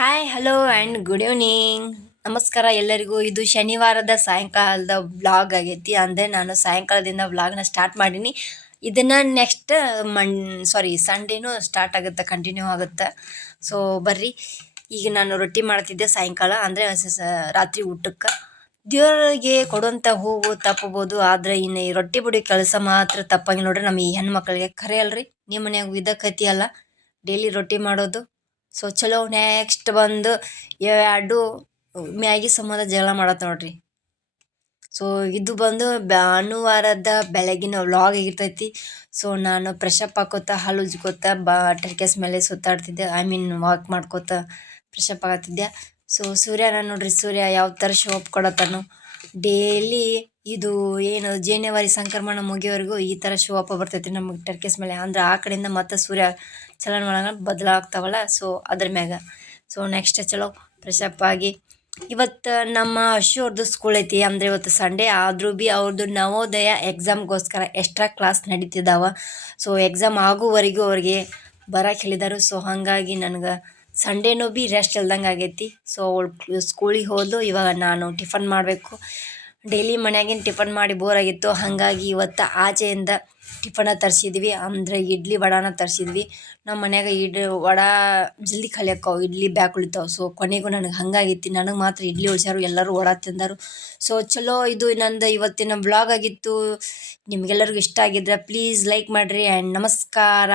Hi hello and good evening. ನಮಸ್ಕಾರ ಎಲ್ಲರಿಗೂ. ಇದು ಶನಿವಾರದ ಸಾಯಂಕಾಲದ ವ್ಲಾಗ್ ಆಗೈತಿ. ಅಂದರೆ ನಾನು ಸಾಯಂಕಾಲದಿಂದ ವ್ಲಾಗ್ನ ಸ್ಟಾರ್ಟ್ ಮಾಡೀನಿ. ಇದನ್ನು ನೆಕ್ಸ್ಟ್ ಸಂಡೇನೂ ಸ್ಟಾರ್ಟ್ ಆಗುತ್ತೆ, ಕಂಟಿನ್ಯೂ ಆಗುತ್ತೆ. ಸೊ ಬರ್ರಿ, ಈಗ ನಾನು ರೊಟ್ಟಿ ಮಾಡ್ತಿದ್ದೆ ಸಾಯಂಕಾಲ, ಅಂದರೆ ರಾತ್ರಿ ಊಟಕ್ಕೆ. ದೇವರಿಗೆ ಕೊಡುವಂಥ ಹೂವು ತಪ್ಪಬೋದು, ಆದರೆ ಇನ್ನು ಈ ರೊಟ್ಟಿ ಬುಡಿ ಕೆಲಸ ಮಾತ್ರ ತಪ್ಪಂಗಿಲ್ಲ ನೋಡ್ರಿ. ನಮ್ಮ ಈ ಹೆಣ್ಮಕ್ಳಿಗೆ ಖರೆ ಅಲ್ರಿ, ನಿಮ್ಮ ಮನ್ಯಾಗ ಇದಕ್ಕತಿ ಅಲ್ಲ ಡೈಲಿ ರೊಟ್ಟಿ ಮಾಡೋದು. ಸೊ ಚಲೋ, ನೆಕ್ಸ್ಟ್ ಬಂದು ಎರಡು ಮ್ಯಾಗಿ ಸಂಬಂಧ ಜಗಳ ಮಾಡತ್ತೆ ನೋಡ್ರಿ. ಸೊ ಇದು ಬಂದು ಭಾನುವಾರದ ಬೆಳಗಿನ ವ್ಲಾಗ್ ಆಗಿರ್ತೈತಿ. ಸೊ ನಾನು ಫ್ರೆಶಪ್ ಹಾಕೋತ ಹಲ್ಲು ಉಜ್ಕೋತ ಟರ್ಕೆಸ್ ಮೇಲೆ ಸುತ್ತಾಡ್ತಿದ್ದೆ, ವಾಕ್ ಮಾಡ್ಕೋತ ಫ್ರೆಶಪ್ ಆಗತ್ತಿದ್ದೆ. ಸೊ ಸೂರ್ಯ ನಾನು ನೋಡ್ರಿ, ಸೂರ್ಯ ಯಾವ ಥರ ಶೋ ಅಪ್ ಕೊಡತ್ತಾನು ಡೈಲಿ. ಇದು ಏನು ಜನವರಿ ಸಂಕ್ರಮಣ ಮುಗಿಯೋವರೆಗೂ ಈ ಥರ ಶೋ ಅಪ್ ಬರ್ತೈತಿ ನಮಗೆ ಟರ್ಕೆಸ್ ಮೇಲೆ. ಅಂದ್ರೆ ಆ ಕಡೆಯಿಂದ ಮತ್ತೆ ಸೂರ್ಯ ಚಲನವಲನ ಬದಲಾಗ್ತಾವಲ್ಲ, ಸೊ ಅದ್ರ ಮ್ಯಾಗ. ಸೊ ನೆಕ್ಸ್ಟ್ ಚಲೋ ಫ್ರೆಶಪ್ ಆಗಿ, ಇವತ್ತು ನಮ್ಮ ಅವ್ರದ್ದು ಸ್ಕೂಲ್ ಐತಿ. ಅಂದರೆ ಇವತ್ತು ಸಂಡೇ ಆದರೂ ಭೀ ಅವ್ರದ್ದು ನವೋದಯ ಎಕ್ಸಾಮ್ಗೋಸ್ಕರ ಎಕ್ಸ್ಟ್ರಾ ಕ್ಲಾಸ್ ನಡೀತಿದ್ದಾವ. ಸೊ ಎಕ್ಸಾಮ್ ಆಗೋವರೆಗೂ ಅವ್ರಿಗೆ ಬರಕ್ಕೆ ಹೇಳಿದರು. ಸೊ ಹಾಗಾಗಿ ನನಗೆ ಸಂಡೇನೂ ಭೀ ರೆಸ್ಟ್ ಇಲ್ದಂಗೆ ಆಗೈತಿ. ಸೊ ಅವಳು ಸ್ಕೂಲಿಗೆ ಹೋದ್ಲು. ಇವಾಗ ನಾನು ಟಿಫನ್ ಮಾಡಬೇಕು. ಡೈಲಿ ಮನ್ಯಾಗಿನ ಟಿಫನ್ ಮಾಡಿ ಬೋರ್ ಆಗಿತ್ತು. ಹಾಗಾಗಿ ಇವತ್ತು ಆಚೆಯಿಂದ ಟಿಫನ ತರಿಸಿದ್ವಿ, ಅಂದರೆ ಇಡ್ಲಿ ವಡಾನ ತರಿಸಿದ್ವಿ. ನಮ್ಮ ಮನ್ಯಾಗ ವಡ ಜಲ್ದಿ ಖಾಲಿ ಆಕ್ಕಾವು, ಇಡ್ಲಿ ಬ್ಯಾಕ್ ಉಳಿತಾವೆ. ಸೊ ಕೊನೆಗೂ ನನಗೆ ಹಂಗಾಗಿತ್ತು, ನನಗೆ ಮಾತ್ರ ಇಡ್ಲಿ ಉಳಿಸ್ಯಾರು, ಎಲ್ಲರೂ ವಡ ತಿಂದರು. ಸೊ ಚಲೋ, ಇದು ನಂದು ಇವತ್ತಿನ ಬ್ಲಾಗ್ ಆಗಿತ್ತು. ನಿಮಗೆಲ್ಲರಿಗೂ ಇಷ್ಟ ಆಗಿದ್ರೆ ಪ್ಲೀಸ್ ಲೈಕ್ ಮಾಡಿರಿ ಆ್ಯಂಡ್ ನಮಸ್ಕಾರ.